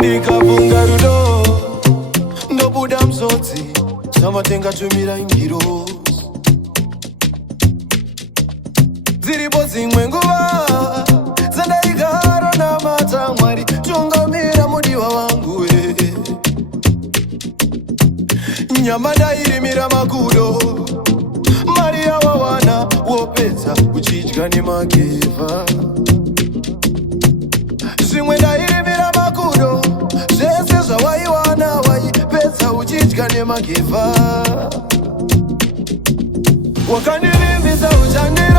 ndikabvunga rudo ndobuda msodzi tamatenga tumira ingiro dziripo dzimwe nguva dzandaigara namata Mwari tungamira mudiwa wangu nyama ndairimira makudo mari yawawana wopedza uchidya nemageva zvimwe ndairimira makudo zvese zvawaiwana waipedza uchidya nemageva wakandirimbisa uchane